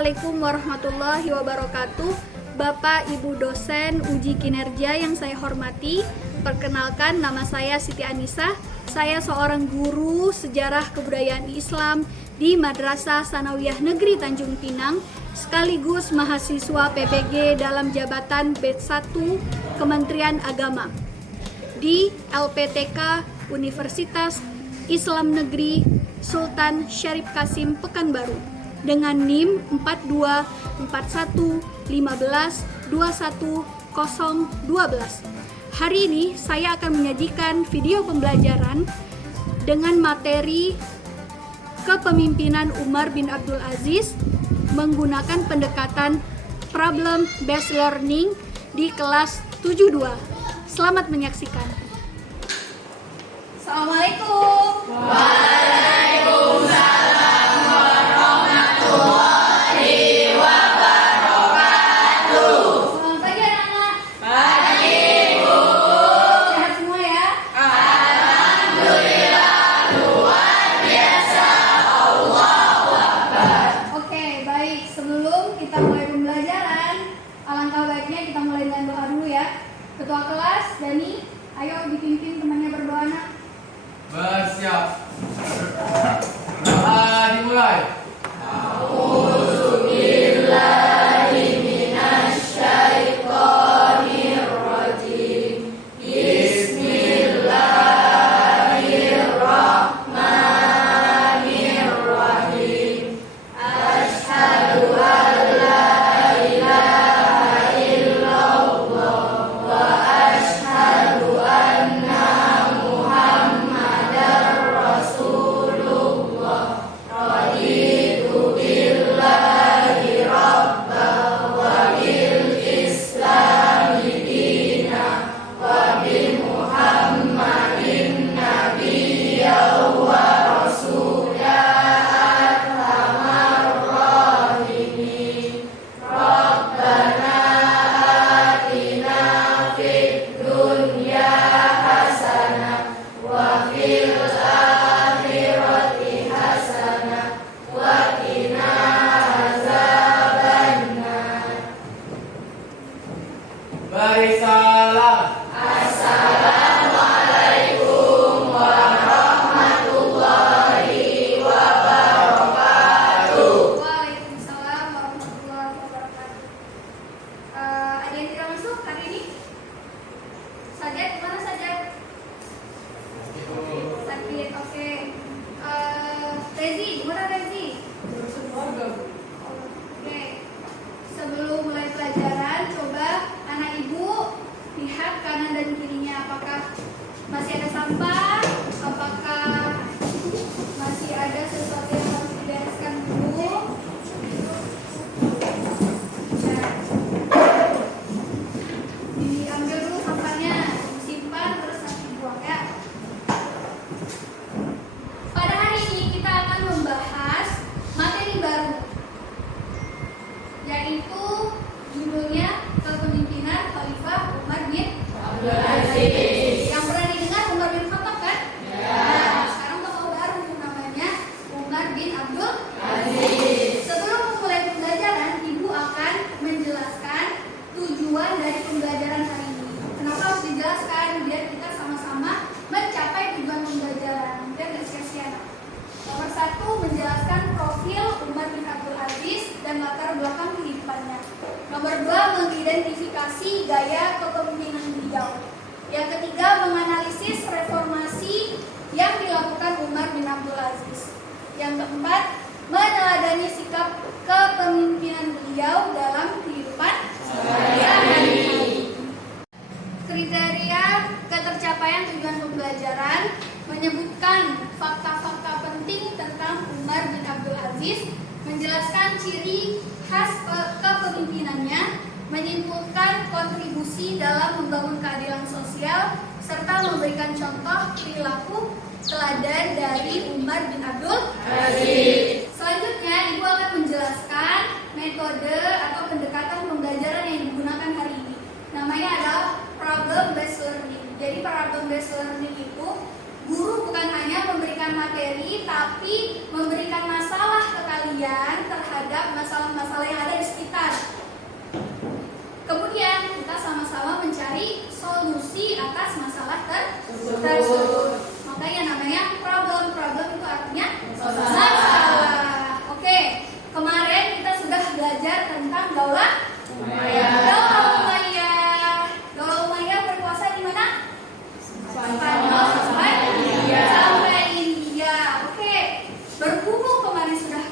Assalamualaikum warahmatullahi wabarakatuh. Bapak, Ibu dosen uji kinerja yang saya hormati, perkenalkan nama saya Siti Anissa. Saya seorang guru sejarah kebudayaan Islam di Madrasah Sanawiyah Negeri Tanjung Pinang, sekaligus mahasiswa PPG dalam jabatan Batch 1 Kementerian Agama di LPTK Universitas Islam Negeri Sultan Syarif Kasim Pekanbaru dengan NIM 424115121012. Hari ini saya akan menyajikan video pembelajaran dengan materi kepemimpinan Umar bin Abdul Aziz menggunakan pendekatan problem based learning di kelas 72. Selamat menyaksikan. Assalamualaikum. Waalaikumsalam warahmatullahi wabarakatuh. Selamat pagi anak-anak. Pagi Bu. Sehat semua ya? Alhamdulillah luar biasa. Allahu Akbar. Oke, baik. Sebelum kita mulai pembelajaran, alangkah baiknya kita mulai dengan doa dulu ya. Ketua kelas, Dani, ayo dipimpin temannya berdoa nak. Bersiap. Doa dimulai. Beri salam. Assalamualaikum warahmatullahi wabarakatuh. Waalaikumsalam warahmatullahi wabarakatuh. Ada yang tidak masuk hari ini? Sajad, gimana Sajad? Sakit, oke. Rezi, gimana Rezi? Oke. Sebelum mulai pelajaran, coba anak ibu lihat kanan dan kirinya, apakah masih ada sampah, apakah masih ada sesuatu yang harus dibereskan dulu. Nah, diambil dulu sampahnya, disimpan terus nanti buang ya. Pada hari ini kita akan membahas materi baru, yaitu judulnya kepemimpinan Khalifah Umar bin Abdul Aziz. Yang pernah didengar Umar bin Khattab kan? Ya. Nah, sekarang tokoh baru namanya Umar bin Abdul Aziz. Sebelum memulai pembelajaran, Ibu akan menjelaskan tujuan dari pembelajaran hari ini. Kenapa harus dijelaskan? Biar kita sama-sama mencapai tujuan pembelajaran, biar nggak sia-sia. Nomor 1, menjelaskan profil Umar bin Abdul Aziz dan latar belakang kehidupannya. Nomor 2, mengidentifikasi gaya kepemimpinan beliau. Yang ketiga, menganalisis reformasi yang dilakukan Umar bin Abdul Aziz. Yang keempat, meneladani sikap kepemimpinan beliau dalam kehidupan sehari-hari. Kriteria ketercapaian tujuan pembelajaran menyebutkan fakta-fakta penting tentang Umar bin Abdul Aziz, menjelaskan ciri khas kepemimpinannya, menyimpulkan kontribusi dalam membangun keadilan sosial, serta memberikan contoh perilaku teladan dari Umar bin Abdul Aziz. Selanjutnya, Ibu akan menjelaskan metode atau pendekatan pembelajaran yang digunakan hari ini. Namanya adalah problem based learning. Jadi problem based learning itu guru bukan hanya memberikan materi, tapi memberikan masalah ke kalian terhadap masalah masalah-masalah yang ada di sekitar. Kemudian kita sama-sama mencari solusi atas masalah tersebut. Makanya namanya problem. Problem itu artinya masalah. Oke, kemarin kita sudah belajar tentang Daulah Umayyah. Daulah Umayyah berkuasa di mana? Spanyol sampai India. Oke, berhubung kemarin sudah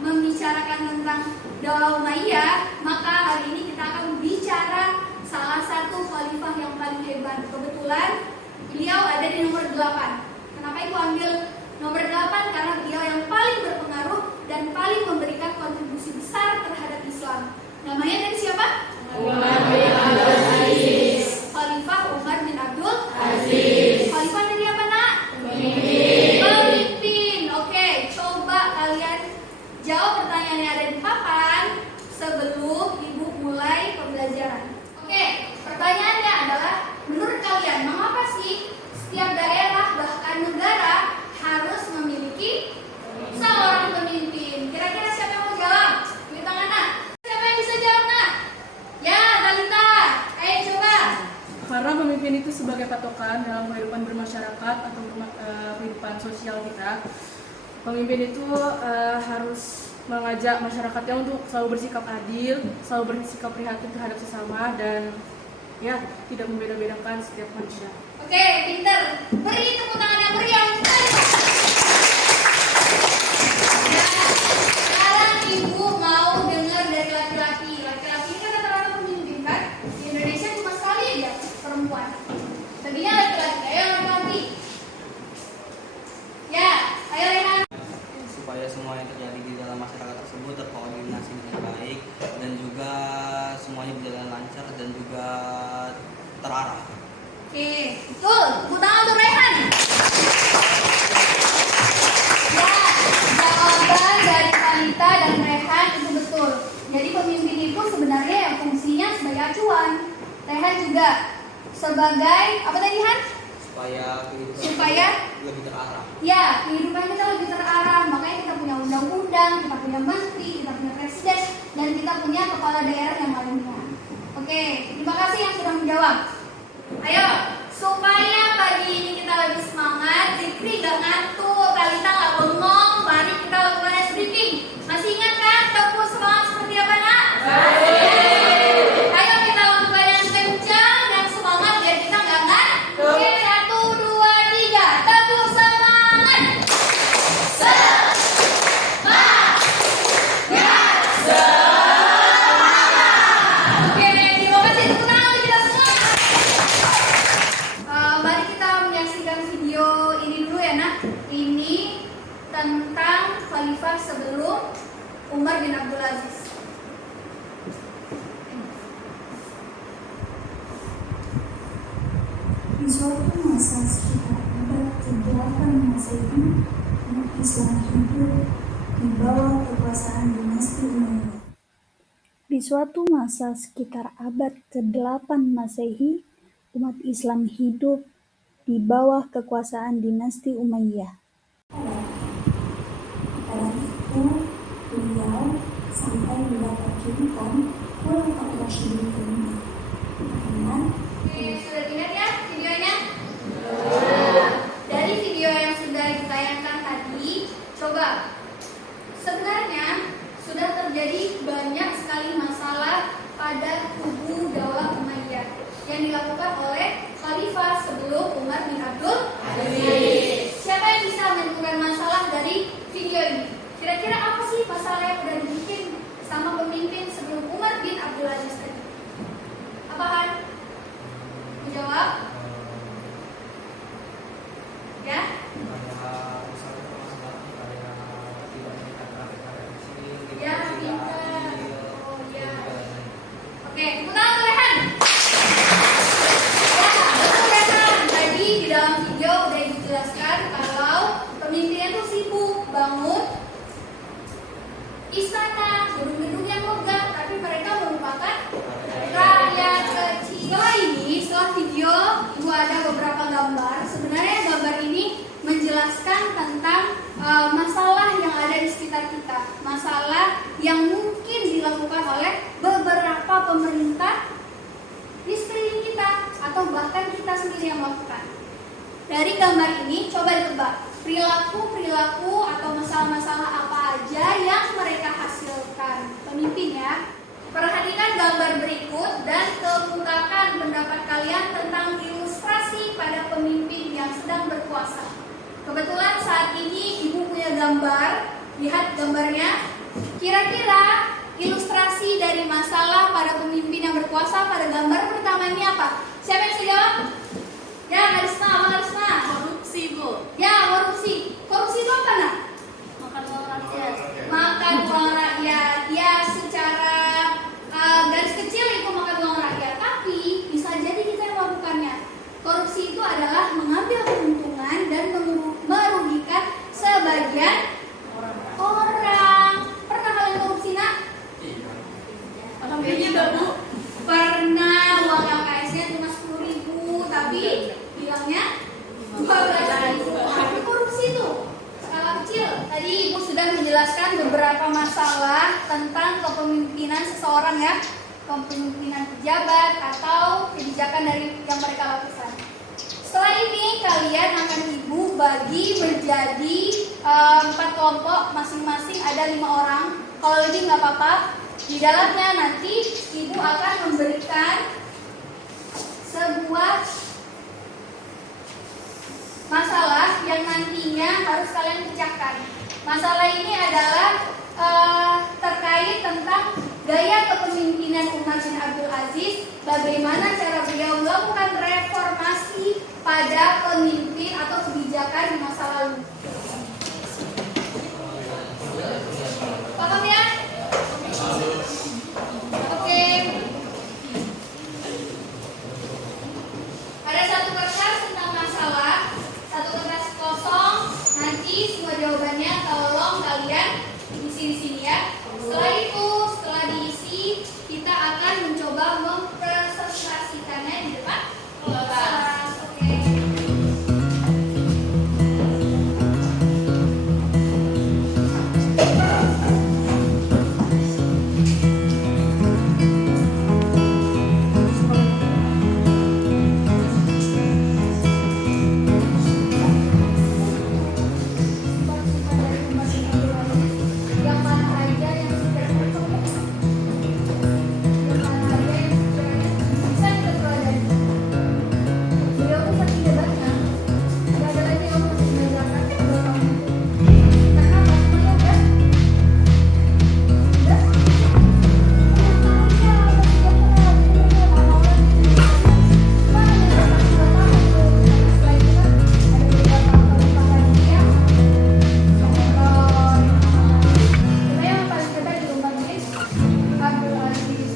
membicarakan tentang Daulah Umayyah, maka hari ini kita akan bicara salah satu khalifah yang paling hebat. Kebetulan beliau ada di nomor 8. Kenapa ibu ambil nomor 8? Karena beliau yang paling berpengaruh dan paling memberikan kontribusi besar terhadap Islam. Namanya dari siapa? Umar bin Abdul Aziz. Khalifah Umar bin Abdul Aziz. Khalifah dari apa, nak? Pemimpin. Pemimpin. Oke, coba kalian jawab pertanyaan yang ada di papan sebelum ibu mulai pembelajaran. Oke, pertanyaannya adalah, menurut kalian mengapa sih setiap daerah bahkan negara harus memiliki seorang pemimpin? Kira-kira siapa yang mau jawab? Beri tangan, nak. Siapa yang bisa jawab, nak? Ya, Talita. Ayo coba. Karena pemimpin itu sebagai patokan dalam kehidupan bermasyarakat atau kehidupan sosial kita. Pemimpin itu harus mengajak masyarakatnya untuk selalu bersikap adil, selalu bersikap prihatin terhadap sesama, dan ya tidak membeda-bedakan setiap manusia. Oke, pinter. Beri tepuk tangan yang meriah. Ya, sekarang ibu mau dengar dari laki-laki. Laki-laki ini kan rata-rata pemimpin kan? Di Indonesia cuma sekali aja perempuan. Tadinya laki-laki. Ayo laki-laki. Ya, ayo Rehan. Supaya semua yang terjadi di dalam masyarakat tersebut terkoordinasi dengan baik dan juga semuanya berjalan lancar dan juga terarah. Oke, betul. Tepuk tangan untuk Rehan. Ya, jawaban dari Talita dan Rehan itu betul. Jadi pemimpin itu sebenarnya yang fungsinya sebagai acuan. Rehan juga sebagai apa tadi, Han? Supaya lebih terarah. ya, kehidupan kita lebih terarah. Makanya kita punya undang-undang, kita punya menteri, kita punya presiden, dan kita punya kepala daerah yang lainnya. Oke, terima kasih yang sudah menjawab. Ayo, supaya pagi ini kita lebih semangat, Zikri gak ngantuk, Talita gak bengong, mari kita lakukan ice breathing. Masih ingat kan tepuk semangat seperti apa, nak? Ayo kita lakukan yang kencang dan semangat biar kita gak ngantuk. Oke, 1, 2, 3, tepuk semangat. Oke, terima kasih. Tepuk tangan untuk kita semua. Mari kita menyaksikan video ini dulu ya, nak. Ini tentang khalifah sebelum Umar bin Abdul Aziz. Di suatu masa sekitar abad ke-8 Masehi, umat Islam hidup di bawah kekuasaan dinasti Umayyah. Di suatu masa sekitar abad ke-8 Masehi, umat Islam hidup di bawah kekuasaan dinasti Umayyah. Pada itu, beliau sampai mendapat julukan Khulafaur Rasyidin kelima. Karena Oke, sudah dilihat ya videonya? Dari video yang sudah ditayangkan tadi, coba. Sebenarnya sudah terjadi banyak sekali masalah pada kubu Daulah Umayyah yang dilakukan oleh khalifah sebelum Umar bin Abdul Aziz. Siapa yang bisa menentukan masalah dari video ini? Kira-kira apa sih masalah yang sudah dibikin sama pemimpin sebelum Umar bin Abdul Aziz tadi? Apa, Han? Jawab? Ya? Ya, pintar. Oh, ya. Oke, tepuk tangan untuk Rehan. Ya, betul Rehan. Tadi di dalam video udah dijelaskan kalau pemimpinnya tuh sibuk bangun istana, gedung-gedung yang megah, tapi mereka merupakan rakyat kecil. Setelah video, ibu ada beberapa gambar. Sebenarnya gambar ini menjelaskan tentang masalah yang ada di sekitar kita, masalah yang mungkin Dari gambar ini coba ditebak perilaku-perilaku atau masalah-masalah apa aja yang mereka hasilkan. Pemimpin ya. Perhatikan gambar berikut dan kemukakan pendapat kalian tentang ilustrasi pada pemimpin yang sedang berkuasa. Kebetulan saat ini ibu punya gambar. Lihat gambarnya. Kira-kira ilustrasi dari masalah pada pemimpin yang berkuasa pada gambar pertama ini apa? Siapa yang bisa jawab? Ya, Karisma, apa Karisma? Korupsi, Bu. Ya, korupsi. Korupsi itu apa, Nak? Makan uang rakyat. Makan uang rakyat. Ya, secara garis kecil itu makan uang rakyat. Tapi bisa jadi kita yang melakukannya. Korupsi itu adalah mengambil keuntungan dan merugikan sebagian orang. Pernah kalian korupsi, Nak? Alhamdulillah, Bu. Pernah. Uang LKS-nya cuma 10.000, tapi bilangnya 12.000. Tapi korupsi itu skala kecil. Tadi Ibu sudah menjelaskan beberapa masalah tentang kepemimpinan seseorang ya, kepemimpinan pejabat atau kebijakan dari yang mereka lakukan. Setelah ini kalian akan Ibu bagi menjadi 4 kelompok, masing-masing ada 5 orang. Kalau lebih nggak apa-apa. Di dalamnya nanti Ibu akan memberikan sebuah masalah yang nantinya harus kalian pecahkan. Masalah ini adalah terkait tentang gaya kepemimpinan Umar bin Abdul Aziz, bagaimana cara beliau melakukan reformasi pada pemimpin atau kebijakan di masa lalu. Paham ya? Oke. Ada satu kertas tentang masalah, satu kertas kosong. Nanti semua jawabannya tolong kalian isi di sini ya. Setelah itu, setelah diisi, kita akan mencoba mempresentasikannya di depan kelas. Oke. Yang mana aja yang sekiranya bisa dipelajari. Beliau tuh saking hebatnya, nggak ada lagi yang harus belajarkan kedua tahun itu. Karena apa? Semuanya udah.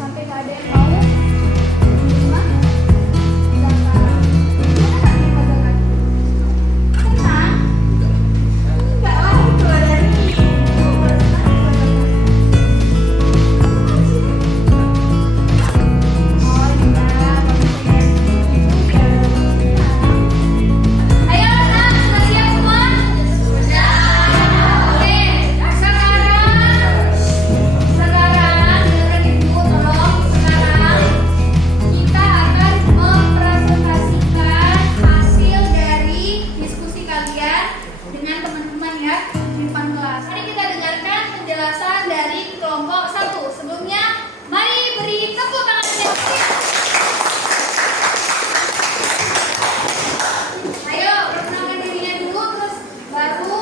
Sampai nggak ada yang mau menerima zakat. Kita nggak menerima zakat. Tenang. Enggak lah, itu dari ayo anak, sudah siap semua? Sudah. Oke, sekarang dengerin Ibu, tolong. Sekarang kita akan mempresentasikan hasil dari diskusi kalian dengan teman-teman ya di depan kelas. Mari kita dengarkan penjelasan dari kelompok 1. Sebelumnya, mari beri tepuk tangan yang meriah. Ayo, perkenalkan dirinya dulu, terus baru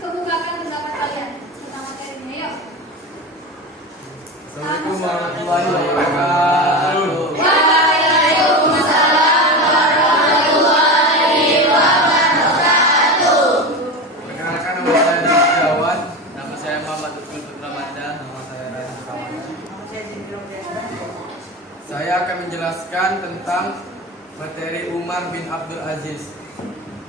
kemukakan pendapat kalian tentang materi ini. Ayo. Assalamualaikum warahmatullahi wabarakatuh. Waalaikumsalam warahmatullahi wabarakatuh. Perkenalkan, nama saya Rizky Setiawan. Nama saya Muhammad Utul Putramada. Nama saya Reza Sawada. Saya akan menjelaskan tentang materi Umar bin Abdul Aziz.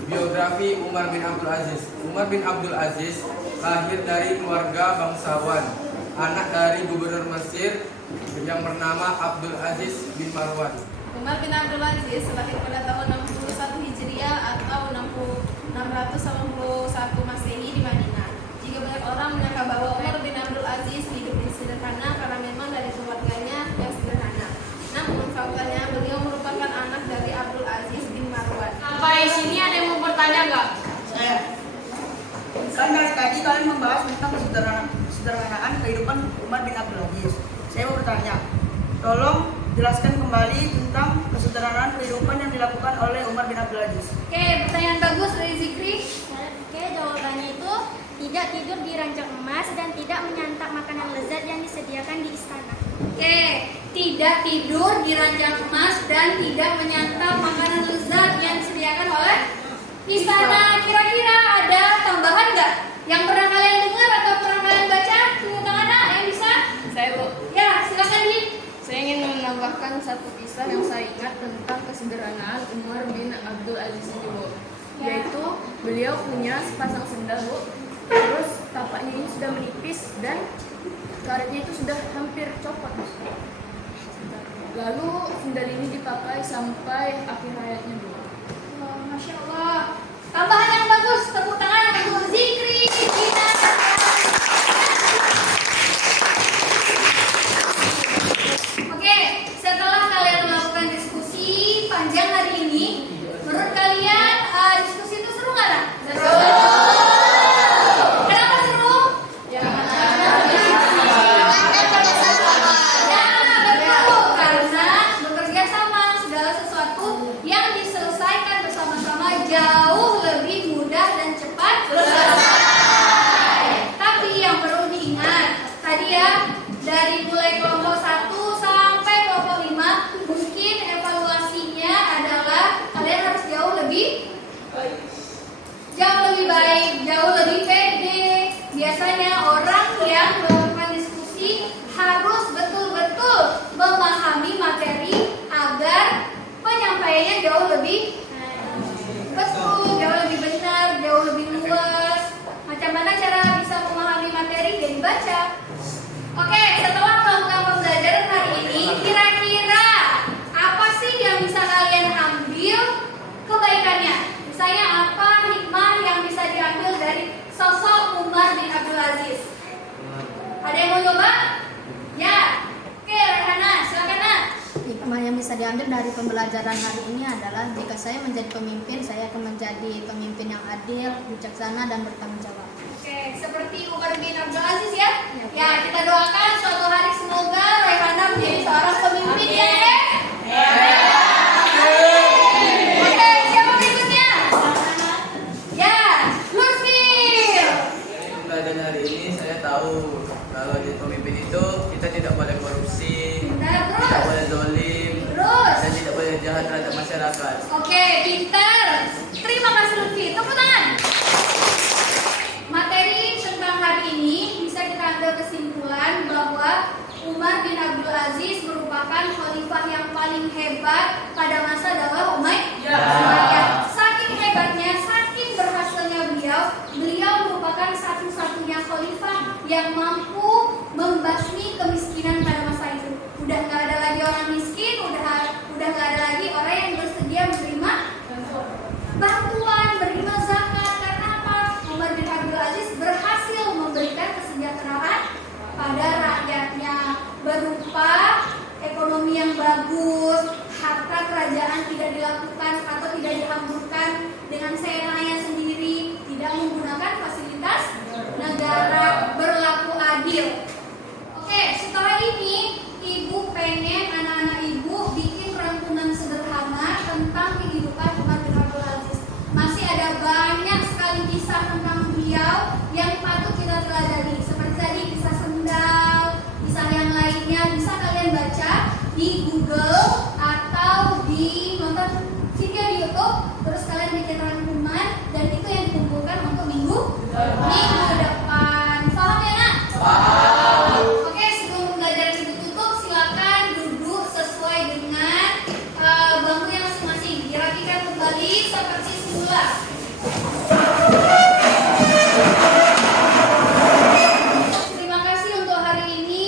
Biografi Umar bin Abdul Aziz. Umar bin Abdul Aziz lahir dari keluarga bangsawan, anak dari gubernur Mesir yang bernama Abdul Aziz bin Marwan. Umar bin Abdul Aziz lahir pada tahun 61 Hijriah atau 681 Masehi di Madinah. Jika banyak orang menyangka bahwa Umar bin Abdul Aziz hidup sederhana karena memang dari keluarganya yang sederhana. Namun faktanya beliau merupakan anak dari Abdul Aziz bin Marwan. Apa kalian membahas tentang kesederhanaan kehidupan Umar bin Abdul Aziz. Saya mau bertanya, tolong jelaskan kembali tentang kesederhanaan kehidupan yang dilakukan oleh Umar bin Abdul Aziz. Oke, pertanyaan bagus dari Zikri. Oke, jawabannya itu tidak tidur di ranjang emas dan tidak menyantap makanan lezat yang disediakan di istana. Oke, tidak tidur di ranjang emas dan tidak menyantap makanan lezat yang disediakan oleh istana. Kira-kira ada tambahan nggak yang pernah kalian dengar atau pernah kalian baca? Tunggu tangan yang bisa. Saya Bu, Ya, silakan Din. saya ingin menambahkan satu kisah yang saya ingat tentang kesederhanaan Umar bin Abdul Aziz ini Bu. Yaitu beliau punya sepasang sendal Bu. Terus tapaknya ini sudah menipis dan karetnya itu sudah hampir copot. Lalu sendal ini dipakai sampai akhir hayatnya Bu. Oh, Masya Allah. Tambahan yang bagus, tepuk tangan untuk Zikri. Gina. Oke, setelah kalian melakukan diskusi panjang hari ini, menurut kalian diskusi itu seru nggak? Kenapa seru? Ya, betul, karena bekerja sama segala sesuatu yang diselesaikan bersama-sama jauh lebih mudah dan cepat selesai. Tapi yang perlu diingat, tadi ya, dari mulai kelompok 1 sampai kelompok 5, mungkin evaluasinya adalah kalian harus jauh lebih baik, jauh lebih pede. Biasanya orang yang melakukan diskusi harus betul-betul memahami materi agar penyampaiannya jauh lebih betul, jauh lebih benar, jauh lebih luas. Macam mana cara bisa memahami materi? Jadi baca. Oke, setelah melakukan pembelajaran hari ini, kira-kira apa sih yang bisa kalian ambil kebaikannya? Misalnya apa hikmah yang bisa diambil dari sosok Umar bin Abdul Aziz? Ada yang mau coba? Ya. Oke, Rehana, silakan Nak. Hikmah yang bisa diambil dari pembelajaran hari ini adalah jika saya menjadi pemimpin, saya akan menjadi pemimpin yang adil, bijaksana, dan bertanggung jawab. Oke, seperti Umar bin Abdul Aziz ya. Ya, kita doakan suatu hari semoga Rehana menjadi seorang pemimpin yang Oke, siapa berikutnya? Ya, Lutfi. Pembelajaran hari ini saya tahu kalau jadi pemimpin itu kita tidak boleh korupsi, Pintar tidak terus. boleh zalim, Terus. dan tidak boleh jahat terhadap masyarakat. Oke, pintar. Terima kasih Lutfi. Tepuk tangan. Materi tentang hari ini bisa kita ambil kesimpulan bahwa Umar bin Abdul Aziz merupakan khalifah yang paling hebat pada masa Daulah Umayyah. Saking hebatnya, saking berhasilnya beliau merupakan satu-satunya khalifah yang mampu membasmi kemiskinan pada masa itu. Udah nggak ada lagi orang miskin, udah nggak ada lagi orang yang bersedia menerima bantuan, menerima zakat. Karena apa? Umar bin Abdul Aziz berhasil memberikan kesejahteraan pada rakyatnya berupa ekonomi yang bagus, harta kerajaan tidak dilakukan atau tidak dihamburkan dengan seenaknya sendiri, tidak menggunakan fasilitas negara, berlaku adil. Oke, setelah ini ibu pengen anak-anak ibu bikin rangkuman sederhana tentang kehidupan Umar bin Abdul Aziz. Masih ada banyak sekali kisah tentang beliau yang patut kita teladani. Seperti tadi kisah sendal, kisah yang lainnya bisa kalian baca di Google atau di nonton video di YouTube. Terus kalian bikin rangkuman dan itu yang dikumpulkan untuk minggu depan. Paham ya Nak? Paham. Oke, sebelum pembelajaran ditutup, silakan duduk sesuai dengan bangku yang masing-masing. Dirapikan kembali seperti semula. Terima kasih untuk hari ini.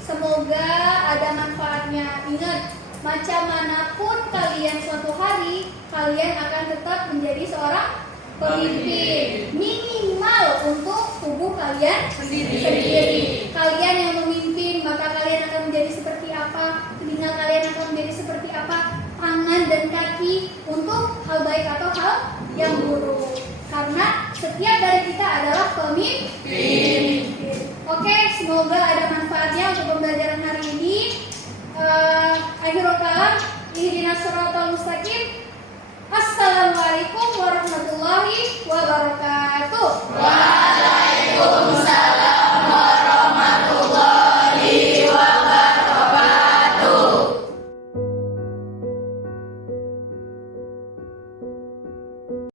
Semoga ada manfaatnya. Ingat, macam manapun kalian suatu hari, kalian akan tetap menjadi seorang pemimpin. Minimal untuk Setiap dari kita adalah pemimpin. Oke, semoga ada manfaatnya untuk pembelajaran hari ini. Akhirul kalam, ihdinas siratal mustaqim. Assalamualaikum warahmatullahi wabarakatuh.